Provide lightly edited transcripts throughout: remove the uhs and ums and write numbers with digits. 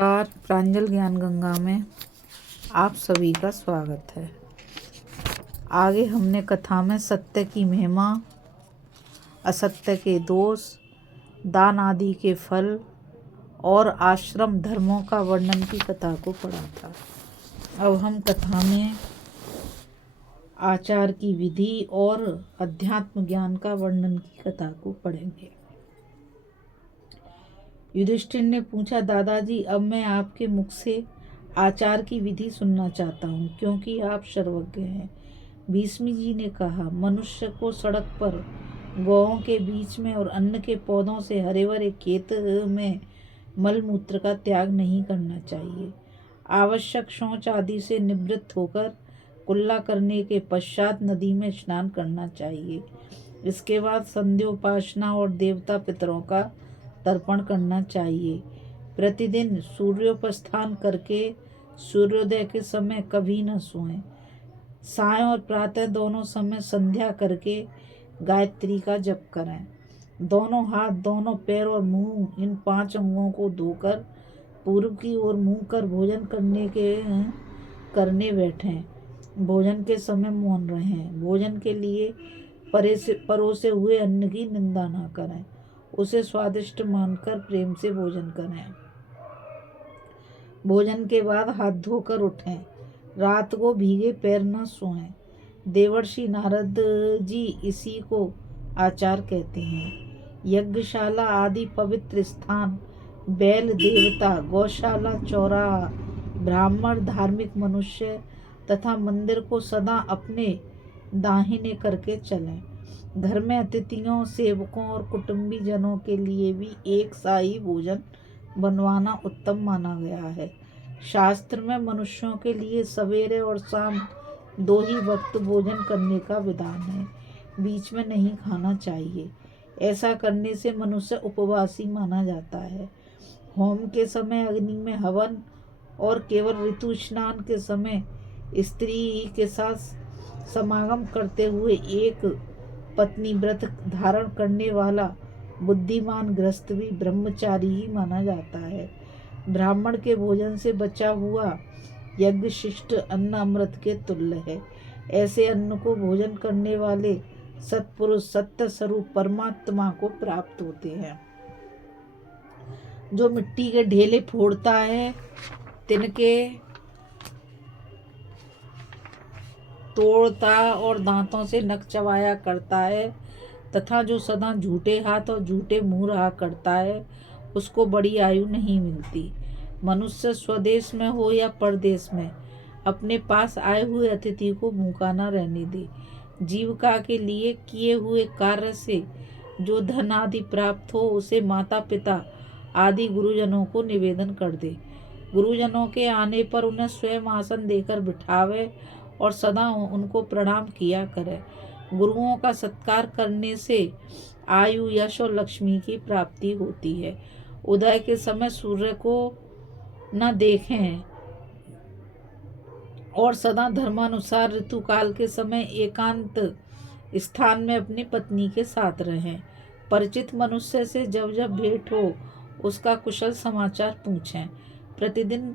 प्रांजल ज्ञान गंगा में आप सभी का स्वागत है। आगे हमने कथा में सत्य की महिमा, असत्य के दोष, दान आदि के फल और आश्रम धर्मों का वर्णन की कथा को पढ़ा था। अब हम कथा में आचार की विधि और अध्यात्म ज्ञान का वर्णन की कथा को पढ़ेंगे। युधिष्ठिर ने पूछा, दादाजी, अब मैं आपके मुख से आचार की विधि सुनना चाहता हूँ, क्योंकि आप सर्वज्ञ हैं। भीष्म जी ने कहा, मनुष्य को सड़क पर गौओं के बीच में और अन्न के पौधों से हरे भरे खेत में मल मूत्र का त्याग नहीं करना चाहिए। आवश्यक शौच आदि से निवृत्त होकर कुल्ला करने के पश्चात नदी में स्नान करना चाहिए। इसके बाद संध्योपासना और देवता पितरों का तर्पण करना चाहिए। प्रतिदिन सूर्योपस्थान करके सूर्योदय के समय कभी न सोएं। साय और प्रातः दोनों समय संध्या करके गायत्री का जप करें। दोनों हाथ, दोनों पैर और मुंह, इन 5 अंगों को धोकर पूर्व की ओर मुंह कर भोजन करने बैठें। भोजन के समय मौन रहें। भोजन के लिए परोसे हुए अन्न की निंदा न करें। उसे स्वादिष्ट मानकर प्रेम से भोजन करें। भोजन के बाद हाथ धोकर उठें। रात को भीगे पैर न सोएं। देवर्षि नारद जी इसी को आचार कहते हैं। यज्ञशाला आदि पवित्र स्थान, बैल देवता, गौशाला, चौराहा, ब्राह्मण, धार्मिक मनुष्य तथा मंदिर को सदा अपने दाहिने करके चलें। घर में अतिथियों, सेवकों और कुटुंबी जनों के लिए भी एक शाही भोजन बनवाना उत्तम माना गया है। शास्त्र में मनुष्यों के लिए सवेरे और शाम 2 ही वक्त भोजन करने का विधान है। बीच में नहीं खाना चाहिए। ऐसा करने से मनुष्य उपवासी माना जाता है। होम के समय अग्नि में हवन और केवल ऋतु स्नान के समय स्त्री के साथ समागम करते हुए एक पत्नी व्रत धारण करने वाला बुद्धिमान गृहस्थ भी ब्रह्मचारी ही माना जाता है। ब्राह्मण के भोजन से बचा हुआ यज्ञ शिष्ट अन्न अमृत के तुल्य है। ऐसे अन्न को भोजन करने वाले सत्पुरुष सत्य स्वरूप परमात्मा को प्राप्त होते हैं। जो मिट्टी के ढेले फोड़ता है, तिनके तोड़ता और दांतों से नख चबाया करता है तथा जो सदा झूठे हाथ और झूठे मुंह रहा करता है, उसको बड़ी आयु नहीं मिलती। मनुष्य स्वदेश में हो या परदेश में अपने पास आए हुए अतिथि को भूखा न रहने दे। जीविका के लिए किए हुए कार्य से जो धन आदि प्राप्त हो, उसे माता पिता आदि गुरुजनों को निवेदन कर दे। गुरुजनों के आने पर उन्हें स्वयं आसन देकर बिठावे और सदा उनको प्रणाम किया करे। गुरुओं का सत्कार करने से आयु, यश और लक्ष्मी की प्राप्ति होती है। उदय के समय सूर्य को न देखें और सदा धर्मानुसार ऋतुकाल के समय एकांत स्थान में अपनी पत्नी के साथ रहें। परिचित मनुष्य से जब जब भेंट हो, उसका कुशल समाचार पूछें। प्रतिदिन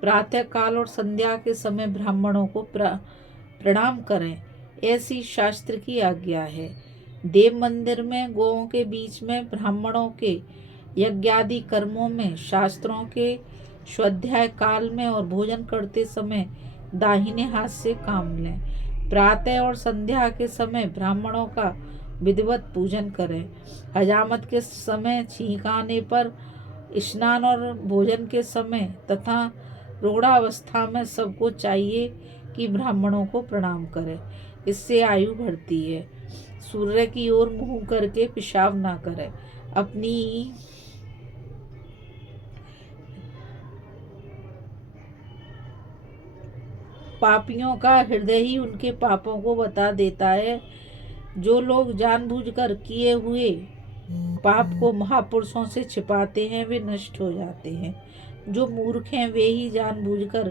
प्रातः काल और संध्या के समय ब्राह्मणों को प्रणाम करें। ऐसी शास्त्र की आज्ञा है। देव मंदिर में गौओं के बीच में ब्राह्मणों के यज्ञादि कर्मों में, शास्त्रों के स्वाध्याय काल में और भोजन करते समय दाहिने हाथ से काम लें। प्रातः और संध्या के समय ब्राह्मणों का विधिवत पूजन करें। हजामत के समय, छींक आने पर, स्नान और भोजन के समय तथा रूढ़ावस्था में सबको चाहिए कि ब्राह्मणों को प्रणाम करें। इससे आयु बढ़ती है। सूर्य की ओर मुंह करके पेशाब ना करें। अपनी पापियों का हृदय ही उनके पापों को बता देता है। जो लोग जानबूझकर किए हुए पाप को महापुरुषों से छिपाते हैं, वे नष्ट हो जाते हैं। जो मूर्ख हैं, वे ही जानबूझकर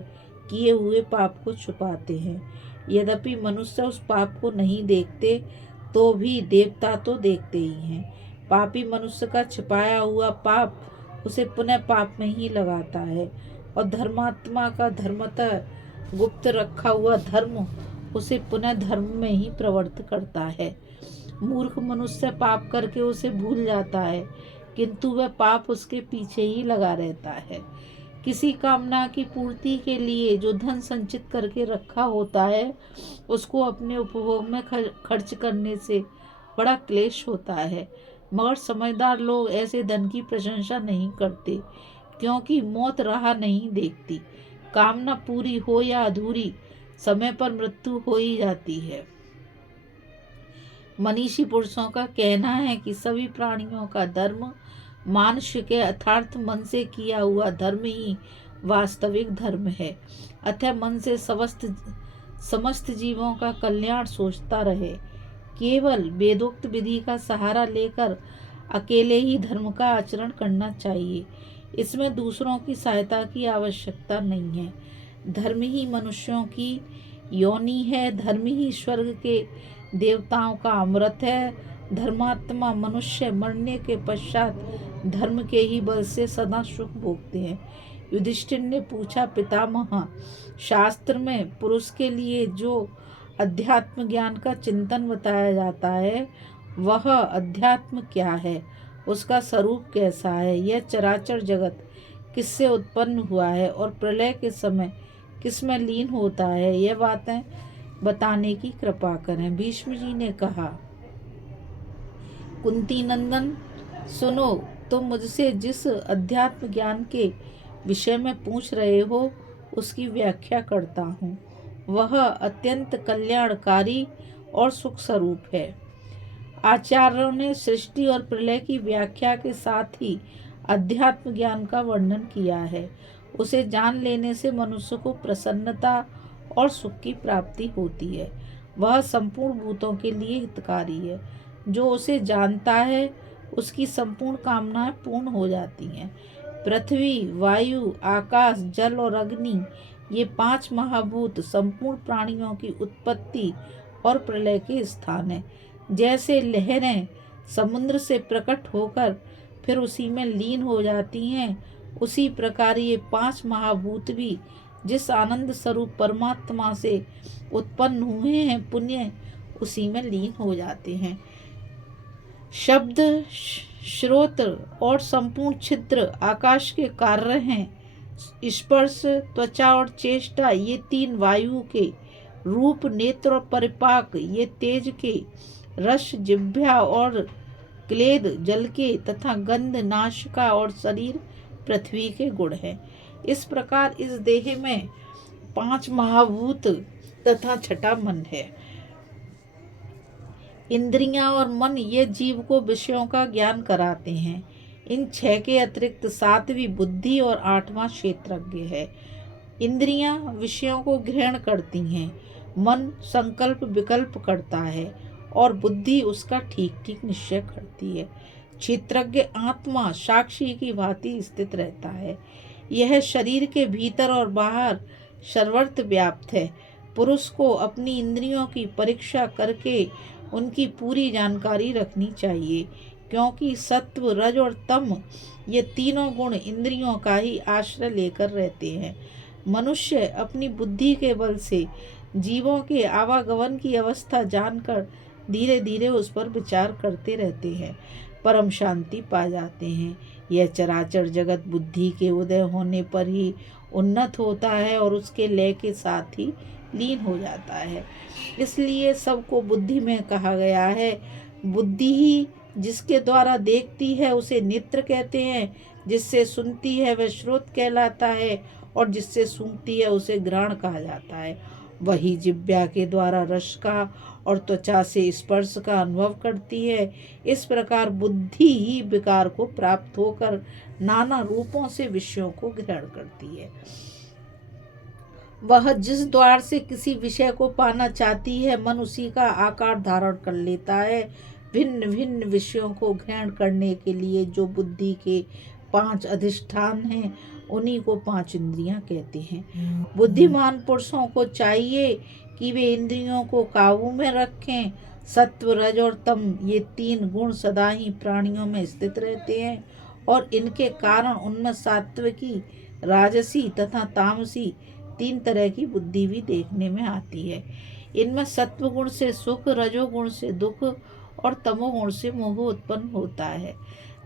किए हुए पाप को छुपाते हैं। यद्यपि मनुष्य उस पाप को नहीं देखते, तो भी देवता तो देखते ही हैं। पापी मनुष्य का छिपाया हुआ पाप उसे पुनः पाप में ही लगाता है, और धर्मात्मा का धर्मतः गुप्त रखा हुआ धर्म उसे पुनः धर्म में ही प्रवृत्त करता है। मूर्ख मनुष्य पाप करके उसे भूल जाता है, किंतु वह पाप उसके पीछे ही लगा रहता है। किसी कामना की पूर्ति के लिए जो धन संचित करके रखा होता है, उसको अपने उपभोग में खर्च करने से बड़ा क्लेश होता है। मगर समझदार लोग ऐसे धन की प्रशंसा नहीं करते, क्योंकि मौत राह नहीं देखती। कामना पूरी हो या अधूरी, समय पर मृत्यु हो ही जाती है। मनीषी पुरुषों का कहना है कि सभी प्राणियों का धर्म मनुष्य के अर्थात मन से किया हुआ धर्म ही वास्तविक धर्म है। अतः मन से समस्त जीवों का कल्याण सोचता रहे। केवल वेदोक्त विधि का सहारा लेकर अकेले ही धर्म का आचरण करना चाहिए। इसमें दूसरों की सहायता की आवश्यकता नहीं है। धर्म ही मनुष्यों की योनि है, धर्म ही स्वर्ग के देवताओं का अमृत है। धर्मात्मा मनुष्य मरने के पश्चात धर्म के ही बल से सदा सुख भोगते हैं। युधिष्ठिर ने पूछा, पितामह, शास्त्र में पुरुष के लिए जो अध्यात्म ज्ञान का चिंतन बताया जाता है, वह अध्यात्म क्या है? उसका स्वरूप कैसा है? यह चराचर जगत किससे उत्पन्न हुआ है और प्रलय के समय किसमें लीन होता है? यह बातें बताने की कृपा करें। भीष्म जी ने कहा, कुंती नंदन, सुनो, तुम मुझसे जिस अध्यात्म ज्ञान के विषय में पूछ रहे हो, उसकी व्याख्या करता हूँ। वह अत्यंत कल्याणकारी और सुख स्वरूप है। आचार्यों ने सृष्टि और प्रलय की व्याख्या के साथ ही अध्यात्म ज्ञान का वर्णन किया है। उसे जान लेने से मनुष्य को प्रसन्नता और सुख की प्राप्ति होती है। वह संपूर्ण भूतों के लिए हितकारी है। जो उसे जानता है, उसकी संपूर्ण कामनाएं पूर्ण हो जाती हैं। पृथ्वी, वायु, आकाश, जल और अग्नि, ये 5 महाभूत संपूर्ण प्राणियों की उत्पत्ति और प्रलय के स्थान हैं। जैसे लहरें समुद्र से प्रकट होकर फिर उसी में लीन हो जाती हैं, उसी प्रकार ये 5 महाभूत भी जिस आनंद स्वरूप परमात्मा से उत्पन्न हुए हैं, पुण्य उसी में लीन हो जाते हैं। शब्द, श्रोत्र और संपूर्ण छिद्र आकाश के कार्य हैं। स्पर्श, त्वचा और चेष्टा, ये 3 वायु के। रूप, नेत्र और परिपाक, ये तेज के। रस, जिह्वा और क्लेद जल के तथा गंध, नासिका और शरीर पृथ्वी के गुण हैं। इस प्रकार इस देह में 5 महाभूत तथा छठा मन है। इंद्रियां और मन ये जीव को विषयों का ज्ञान कराते हैं। इन 6 के अतिरिक्त 7वीं बुद्धि और 8वां क्षेत्रज्ञ है। इंद्रियां विषयों को ग्रहण करती हैं, मन संकल्प विकल्प करता है और बुद्धि उसका ठीक ठीक निश्चय करती है। क्षेत्रज्ञ आत्मा साक्षी की भांति स्थित रहता है। यह शरीर के भीतर और बाहर सर्वत्र व्याप्त है। पुरुष को अपनी इंद्रियों की परीक्षा करके उनकी पूरी जानकारी रखनी चाहिए, क्योंकि सत्व, रज और तम ये तीनों गुण इंद्रियों का ही आश्रय लेकर रहते हैं। मनुष्य अपनी बुद्धि के बल से जीवों के आवागमन की अवस्था जानकर धीरे धीरे उस पर विचार करते रहते हैं, परम शांति पा जाते हैं। यह चराचर जगत बुद्धि के उदय होने पर ही उन्नत होता है और उसके लय के साथ ही लीन हो जाता है। इसलिए सबको बुद्धि में कहा गया है। बुद्धि ही जिसके द्वारा देखती है उसे नेत्र कहते हैं, जिससे सुनती है वह श्रोत कहलाता है, और जिससे सूंघती है उसे घ्राण कहा जाता है। वही जिह्वा के द्वारा रस का और त्वचा से स्पर्श का अनुभव करती है। इस प्रकार बुद्धि ही विकार को प्राप्त होकर नाना रूपों से विषयों को ग्रहण करती है। वह जिस द्वार से किसी विषय को पाना चाहती है, मन उसी का आकार धारण कर लेता है। भिन्न भिन्न विषयों को ग्रहण करने के लिए जो बुद्धि के 5 अधिष्ठान हैं, उन्हीं को 5 इंद्रियां कहते हैं। बुद्धिमान पुरुषों को चाहिए कि वे इंद्रियों को काबू में रखें। सत्व, रज और तम ये 3 गुण सदा ही प्राणियों में स्थित रहते हैं और इनके कारण उनमें सात्विकी, राजसी तथा तामसी 3 तरह की बुद्धि भी देखने में आती है। इनमें सत्व गुण से सुख, रजोगुण से दुख और तमोगुण से मोह उत्पन्न होता है।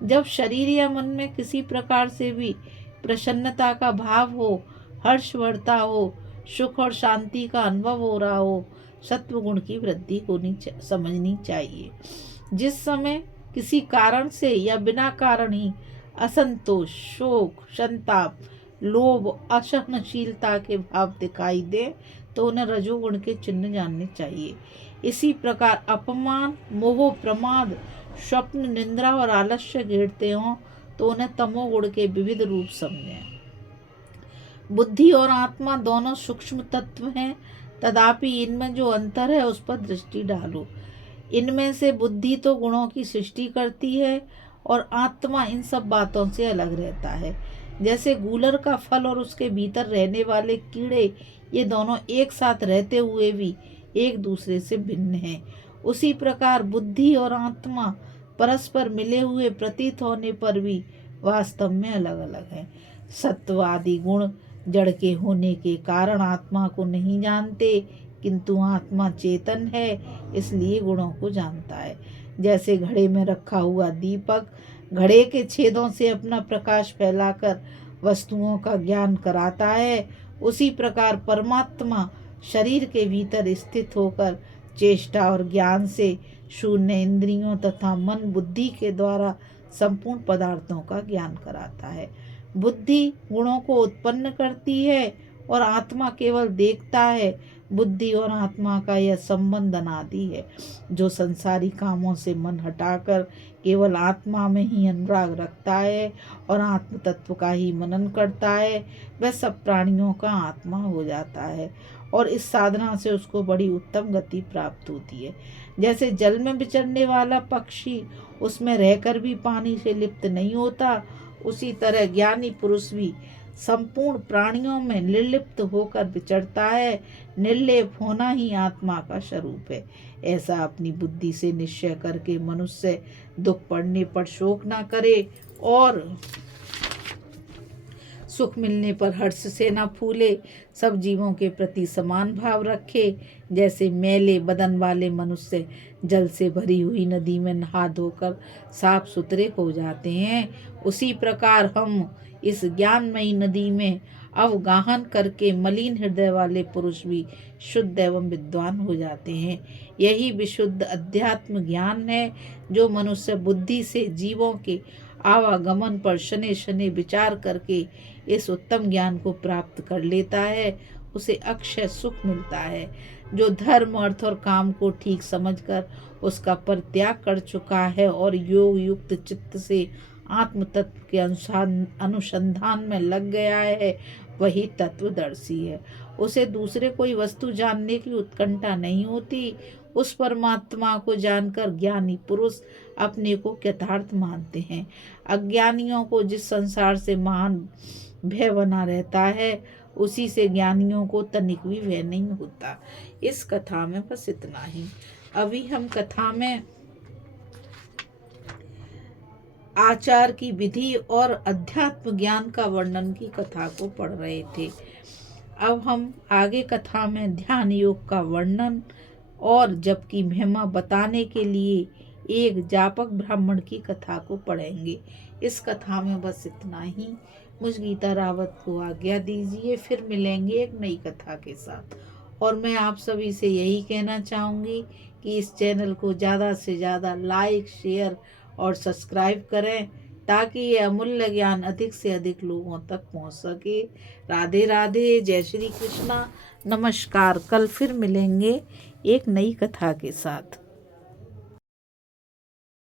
जब शरीर या मन में किसी प्रकार से भी प्रसन्नता का भाव हो, हर्षवर्ता हो, सुख और शांति का अनुभव हो रहा हो, सत्व गुण की वृद्धि समझनी चाहिए। जिस समय किसी कारण से या बिना कारण ही असंतोष, शोक, संताप, लोभ, असहनशीलता के भाव दिखाई दे तो उन्हें रजोगुण के चिन्ह जानने चाहिए। इसी प्रकार अपमान, मोह, प्रमाद, स्वप्न, निंद्रा और आलस्य घेरते हों तो उन्हें तमोगुण के विविध रूप समझें। बुद्धि और आत्मा दोनों सूक्ष्म तत्व हैं, तथापि इनमें जो अंतर है उस पर दृष्टि डालो। इनमें से बुद्धि तो गुणों की सृष्टि करती है और आत्मा इन सब बातों से अलग रहता है। जैसे गूलर का फल और उसके भीतर रहने वाले कीड़े, ये दोनों एक साथ रहते हुए भी एक दूसरे से भिन्न हैं, उसी प्रकार बुद्धि और आत्मा परस्पर मिले हुए प्रतीत होने पर भी वास्तव में अलग अलग हैं। सत्व आदि गुण जड़ के होने के कारण आत्मा को नहीं जानते, किंतु आत्मा चेतन है इसलिए गुणों को जानता है। जैसे घड़े में रखा हुआ दीपक घड़े के छेदों से अपना प्रकाश फैलाकर वस्तुओं का ज्ञान कराता है, उसी प्रकार परमात्मा शरीर के भीतर स्थित होकर चेष्टा और ज्ञान से शून्य इंद्रियों तथा मन बुद्धि के द्वारा संपूर्ण पदार्थों का ज्ञान कराता है। बुद्धि गुणों को उत्पन्न करती है और आत्मा केवल देखता है। बुद्धि और आत्मा का यह संबंध अनादि है। जो संसारी कामों से मन हटाकर केवल आत्मा में ही अनुराग रखता है और आत्म तत्व का ही मनन करता है, वह सब प्राणियों का आत्मा हो जाता है और इस साधना से उसको बड़ी उत्तम गति प्राप्त होती है। जैसे जल में विचरने वाला पक्षी उसमें रहकर भी पानी से लिप्त नहीं होता, उसी तरह ज्ञानी पुरुष भी संपूर्ण प्राणियों में निर्लिप्त होकर विचरता है। निर्लेप होना ही आत्मा का स्वरूप है। ऐसा अपनी बुद्धि से निश्चय करके मनुष्य दुख पड़ने पर शोक ना करे और सुख मिलने पर हर्ष से न फूले। सब जीवों के प्रति समान भाव रखे। जैसे मैले बदन वाले मनुष्य जल से भरी हुई नदी में नहा धोकर साफ सुथरे हो जाते हैं, उसी प्रकार हम इस ज्ञानमयी नदी में अवगाहन करके मलिन हृदय वाले पुरुष भी शुद्ध एवं विद्वान हो जाते हैं। यही विशुद्ध अध्यात्म ज्ञान है जो मनुष्य बुद्धि से जीवों के आवागमन पर शनै शनै विचार करके इस उत्तम ज्ञान को प्राप्त कर लेता है, उसे अक्षय सुख मिलता है। जो धर्म, अर्थ और काम को ठीक समझकर उसका परित्याग कर चुका है और योग युक्त चित्त से आत्म तत्व के अनुसंधान में लग गया है, वही तत्वदर्शी है। उसे दूसरे कोई वस्तु जानने की उत्कंठा नहीं होती। उस परमात्मा को जानकर ज्ञानी पुरुष अपने को यथार्थ मानते हैं। अज्ञानियों को जिस संसार से महान भय बना रहता है, उसी से ज्ञानियों को तनिक भी भय नहीं होता। इस कथा में बस इतना ही। अभी हम कथा में आचार की विधि और अध्यात्म ज्ञान का वर्णन की कथा को पढ़ रहे थे। अब हम आगे कथा में ध्यान योग का वर्णन और जप की महिमा बताने के लिए एक जापक ब्राह्मण की कथा को पढ़ेंगे। इस कथा में बस इतना ही। मुझ गीता रावत को आज्ञा दीजिए, फिर मिलेंगे एक नई कथा के साथ। और मैं आप सभी से यही कहना चाहूँगी कि इस चैनल को ज़्यादा से ज़्यादा लाइक, शेयर और सब्सक्राइब करें ताकि ये अमूल्य ज्ञान अधिक से अधिक लोगों तक पहुंच सके। राधे राधे, जय श्री कृष्णा, नमस्कार। कल फिर मिलेंगे एक नई कथा के साथ।